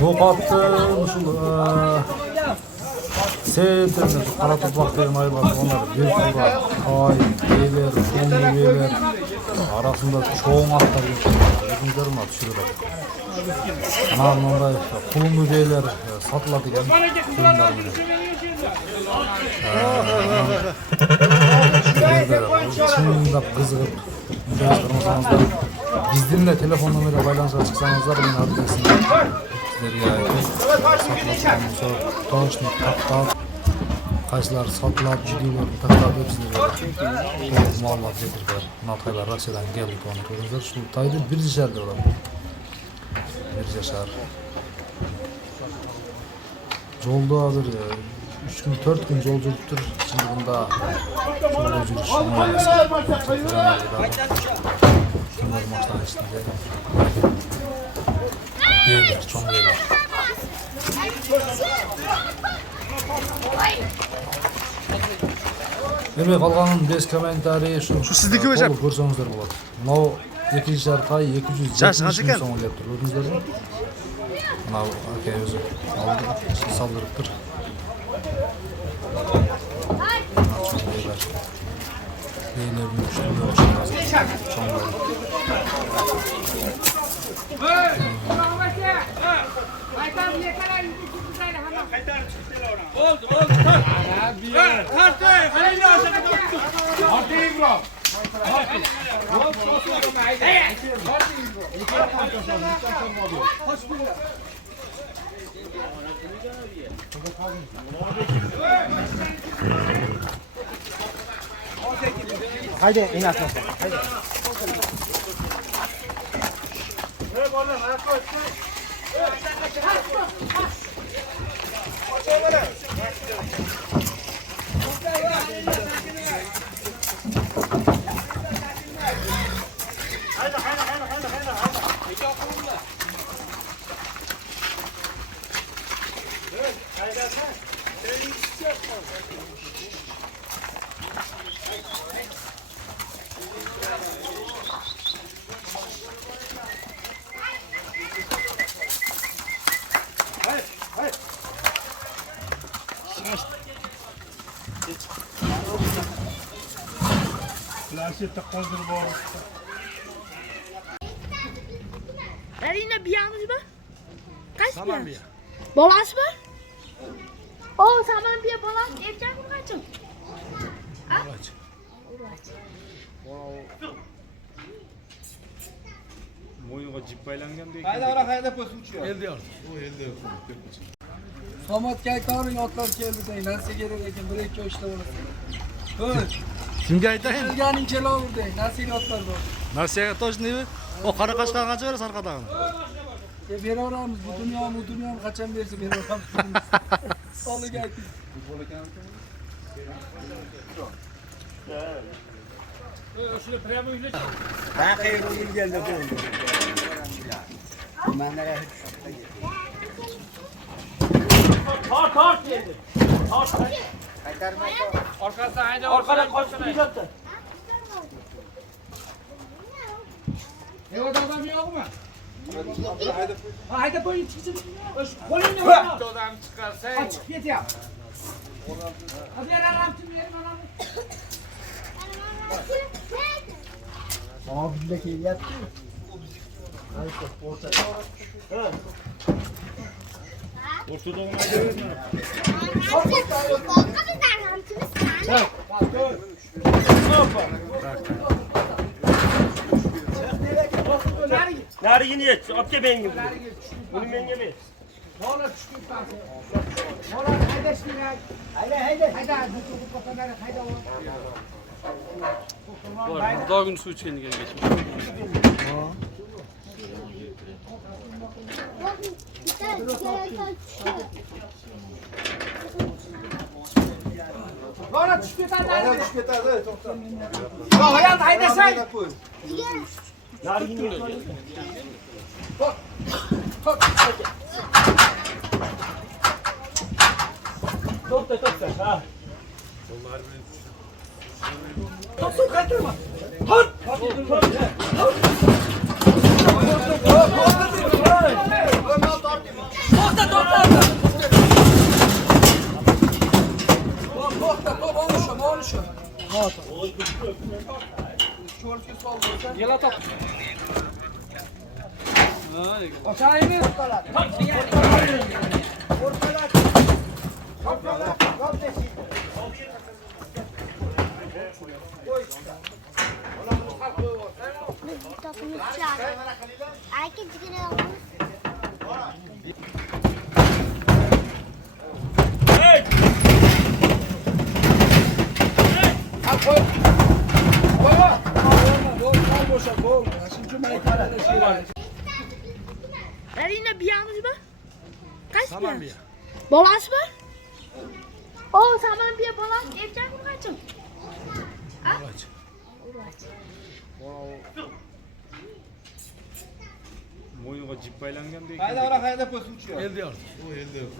Noqatın uşul senterinde qara toprak деген aylar onlar bir tura ay beler, toңlu beler arasında çoğun atlar өзүңдөр ма түшүрөт. Анан мындай кулумду beler сатылат экен кулумдар менен. Чындап кызыгып кырмасаңыздар биздин эле телефон номери байланышка чыксаңыздар мен адресин силерге точно тактап кайсылар сатылат видеолорду тактап деп силерге толук маалымат жеткирет. Мына тайлар Россиядан келип аны көрүңүздөр. Ушул тайды бир жашар деп атат. Бир жашар. Жолдо бир 3 gün 4 gün yol жүрүптүр. Чындыгында жолдо жүрүш оңой эмес. Кимдер машина ичинде. Бейлер, чоң бейлер. Эми калганын 5 комментарий ушу сиздики бе? Көрсөңүздөр болот. Мына 2 тай 270 миң сом деп тур. Көрдүңүздөрбү? Мына аке өзү алды, салдырыптыр. Beyler müşteriler için lazım. Çok lazım. Oldu. Haydi in atlasın. Haydi. Yine biyamız mı? Kaç saman biya? Balas mı? O saman biya balas evcen mi kaçın? Kaç. Moyunga jip baylangan deyken. Hayda posun uçuyor. Elde yok. O elde yok. Samat gel kavrin otlar keldi deyin. Nasıl gelir ekin bir iki işte olur. Evet. Kimga aytayın? Bilgen incele olur deyin. Nasıl otlar bu? Narsaga toshni o qora qashqa qancha berasiz arqadagini? Beri oramız bu dünya mı kaçan versin beri oramız. Solu geldi. Ben hayırlı geldi. Manlara Tart geldi. Tart. arkasına haydi Arkada koşsun izattı. Orada adam yok mu? Haydi boyun çıksın. Kolun ne var? Adam çıkarsa Açık git ya. Hadi yaran tüm yerim anam. Ama bildeki yattı. Ortada olmayı görüyorsun. Nari yine et. Apke ben gibi. Bunu ben gibi. Mola çıkıyor tarzı. Mola hayda şimdi. Hayda. Hayda bu kafaları hayda o. Daha gün su içken geçmiş. Mola çıkıyor tarzı. Ya hayat hayda sen. Nari yine et. Topla. Ha. Top kaçırma. Hop. Hop. Gel at. Aşağı inin. Boşa bol. Şimdi cümleyi kararlı şey var. Ver yine bir yağımız var. Kaç Saman bir? bir. Balans var. Oo saman bir balans erken mi kaçın? Kaç. Moynuğa cip baylangan değil. Haydi ona haydi posun uçuyor. Elde yok. O elde yok.